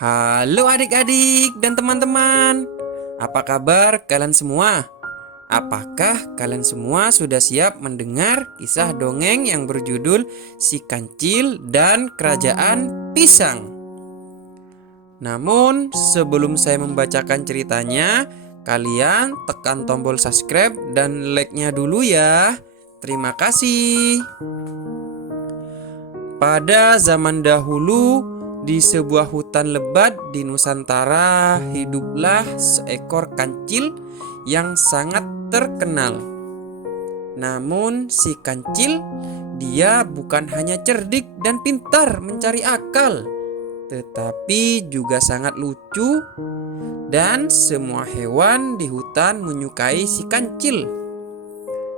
Halo adik-adik dan teman-teman. Apa kabar kalian semua? Apakah kalian semua sudah siap mendengar kisah dongeng yang berjudul Si Kancil dan Kerajaan Pisang? Namun sebelum saya membacakan ceritanya, kalian tekan tombol subscribe dan like-nya dulu ya. Terima kasih. Pada zaman dahulu, di sebuah hutan lebat di Nusantara, hiduplah seekor kancil yang sangat terkenal. Namun si kancil, dia bukan hanya cerdik dan pintar mencari akal, tetapi juga sangat lucu, dan semua hewan di hutan menyukai si kancil.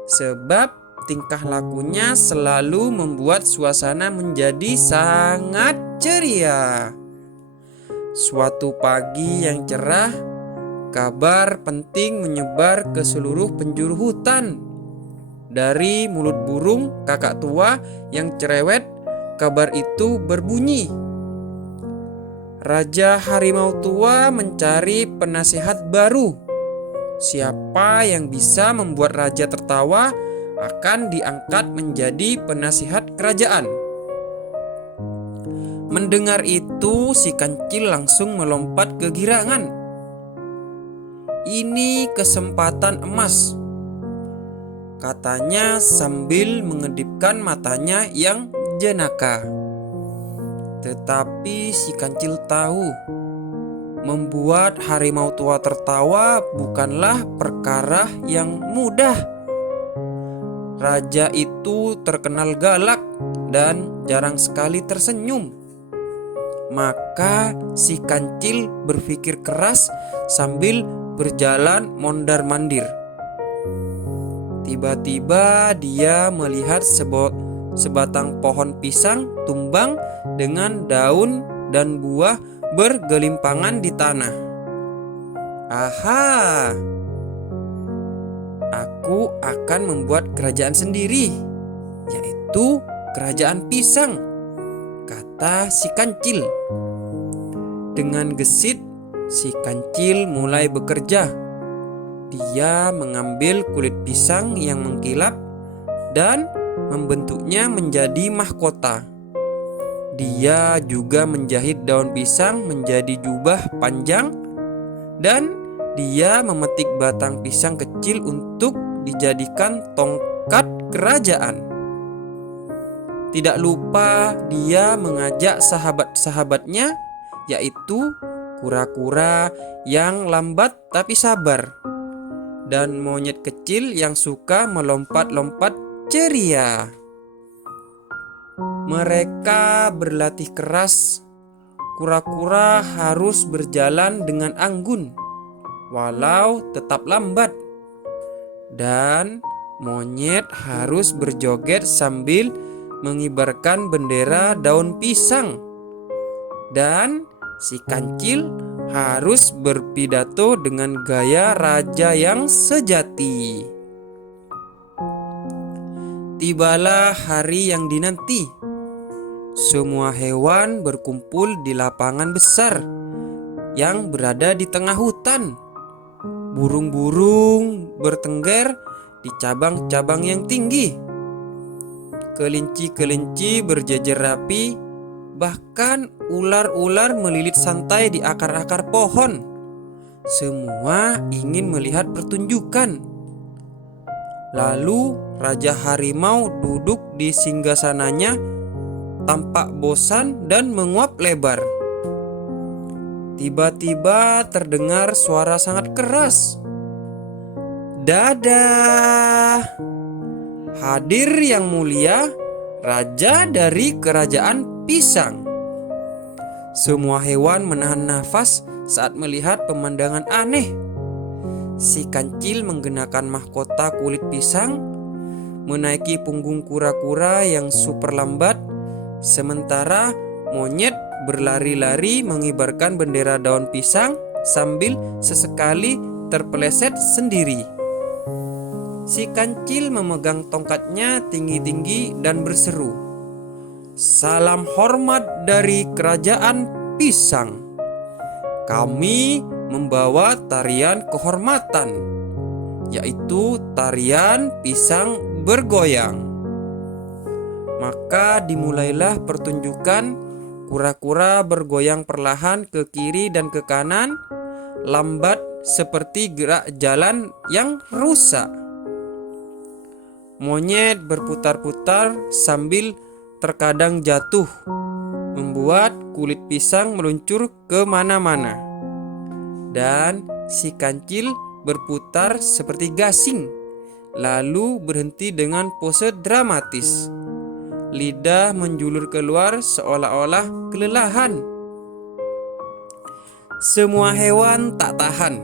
Sebab tingkah lakunya selalu membuat suasana menjadi sangat ceria. Suatu pagi yang cerah, kabar penting menyebar ke seluruh penjuru hutan. Dari mulut burung kakak tua yang cerewet, kabar itu berbunyi. Raja Harimau Tua mencari penasehat baru. Siapa yang bisa membuat raja tertawa akan diangkat menjadi penasihat kerajaan. Mendengar itu, si kancil langsung melompat kegirangan. Ini kesempatan emas, katanya sambil mengedipkan matanya yang jenaka. Tetapi si kancil tahu, membuat harimau tua tertawa bukanlah perkara yang mudah. Raja itu terkenal galak dan jarang sekali tersenyum. Maka si kancil berpikir keras sambil berjalan mondar-mandir. Tiba-tiba dia melihat sebatang pohon pisang tumbang dengan daun dan buah bergelimpangan di tanah. Aha! Aku akan membuat kerajaan sendiri, yaitu kerajaan pisang, kata si kancil. Dengan gesit, si kancil mulai bekerja. Dia mengambil kulit pisang yang mengkilap dan membentuknya menjadi mahkota. Dia juga menjahit daun pisang menjadi jubah panjang, dan dia memetik batang pisang kecil untuk dijadikan tongkat kerajaan. Tidak lupa dia mengajak sahabat-sahabatnya, yaitu kura-kura yang lambat tapi sabar, dan monyet kecil yang suka melompat-lompat ceria. Mereka berlatih keras. Kura-kura harus berjalan dengan anggun, walau tetap lambat, dan monyet harus berjoget sambil mengibarkan bendera daun pisang, dan si kancil harus berpidato dengan gaya raja yang sejati. Tibalah hari yang dinanti. Semua hewan berkumpul di lapangan besar yang berada di tengah hutan. Burung-burung bertengger di cabang-cabang yang tinggi. Kelinci-kelinci berjejer rapi, bahkan ular-ular melilit santai di akar-akar pohon. Semua ingin melihat pertunjukan. Lalu Raja Harimau duduk di singgasananya, tampak bosan dan menguap lebar. Tiba-tiba terdengar suara sangat keras. Dadah! Hadir yang mulia, raja dari kerajaan pisang. Semua hewan menahan nafas saat melihat pemandangan aneh. Si kancil menggunakan mahkota kulit pisang, menaiki punggung kura-kura yang super lambat, sementara monyet berlari-lari mengibarkan bendera daun pisang sambil sesekali terpeleset sendiri. Si kancil memegang tongkatnya tinggi-tinggi dan berseru, "Salam hormat dari kerajaan pisang." kami membawa tarian kehormatan, yaitu tarian pisang bergoyang. Maka dimulailah pertunjukan. Kura-kura bergoyang perlahan ke kiri dan ke kanan, lambat seperti gerak jalan yang rusak. Monyet berputar-putar sambil terkadang jatuh, membuat kulit pisang meluncur ke mana-mana. Dan si kancil berputar seperti gasing, lalu berhenti dengan pose dramatis. Lidah menjulur keluar seolah-olah kelelahan. Semua hewan tak tahan.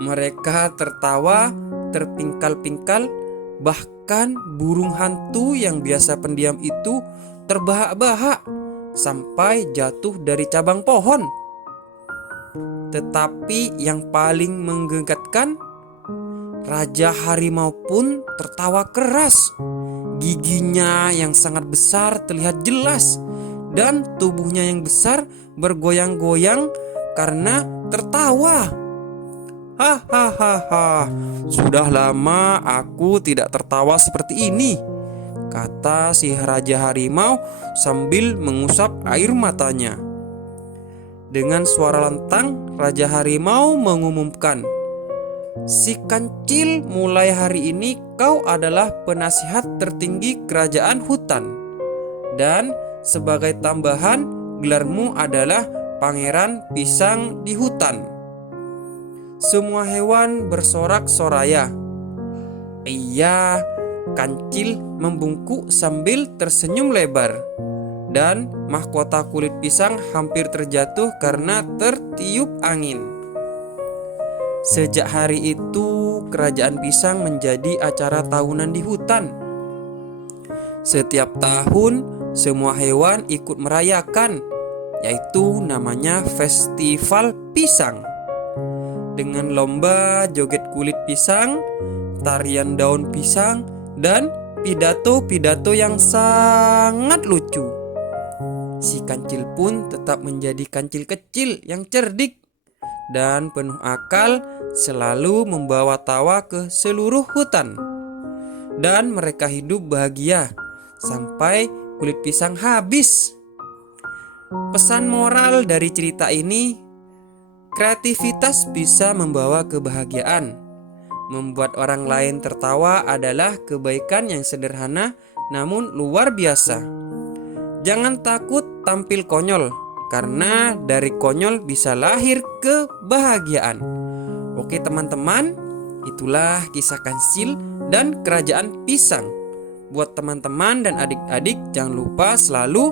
Mereka tertawa terpingkal-pingkal. Bahkan burung hantu yang biasa pendiam itu terbahak-bahak sampai jatuh dari cabang pohon. Tetapi yang paling menggegatkan, Raja Harimau pun tertawa keras. Giginya yang sangat besar terlihat jelas, dan tubuhnya yang besar bergoyang-goyang karena tertawa. Hahaha, sudah lama aku tidak tertawa seperti ini, kata si Raja Harimau sambil mengusap air matanya. Dengan suara lantang, Raja Harimau mengumumkan, "Si kancil, mulai hari ini kau adalah penasihat tertinggi kerajaan hutan. Dan sebagai tambahan, gelarmu adalah Pangeran Pisang di Hutan." Semua hewan bersorak-soraya. Iya, kancil membungkuk sambil tersenyum lebar. Dan mahkota kulit pisang hampir terjatuh karena tertiup angin. Sejak hari itu, kerajaan pisang menjadi acara tahunan di hutan. Setiap tahun, semua hewan ikut merayakan, yaitu namanya Festival Pisang. Dengan lomba joget kulit pisang, tarian daun pisang, dan pidato-pidato yang sangat lucu. Si kancil pun tetap menjadi kancil kecil yang cerdik dan penuh akal, selalu membawa tawa ke seluruh hutan. Dan mereka hidup bahagia sampai kulit pisang habis. Pesan moral dari cerita ini, kreativitas bisa membawa kebahagiaan. Membuat orang lain tertawa adalah kebaikan yang sederhana namun luar biasa. Jangan takut tampil konyol, karena dari konyol bisa lahir kebahagiaan. Oke teman-teman, itulah kisah kancil dan kerajaan pisang. Buat teman-teman dan adik-adik, jangan lupa selalu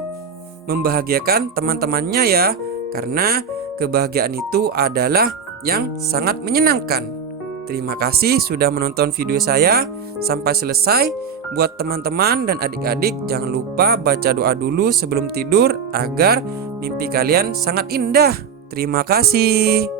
membahagiakan teman-temannya ya, karena kebahagiaan itu adalah yang sangat menyenangkan. Terima kasih sudah menonton video saya sampai selesai. Buat teman-teman dan adik-adik, jangan lupa baca doa dulu sebelum tidur agar mimpi kalian sangat indah. Terima kasih.